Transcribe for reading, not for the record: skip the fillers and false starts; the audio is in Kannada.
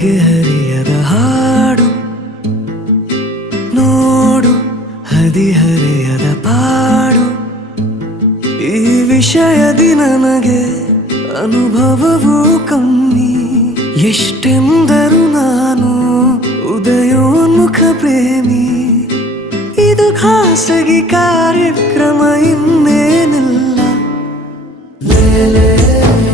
ಬಗೆಹರಿಯದ ಹಾಡು ನೋಡು, ಹದಿಹರೆಯದ ಪಾಡು. ಈ ವಿಷಯದಿ ನನಗೆ ಅನುಭವವೂ ಕಮ್ಮಿ. ಎಷ್ಟೆಂದರೂ ನಾನು ಉದಯೋನ್ಮುಖ ಪ್ರೇಮಿ. ಇದು ಖಾಸಗಿ ಕಾರ್ಯಕ್ರಮ, ಇನ್ನೇನಿಲ್ಲ. ಲೇ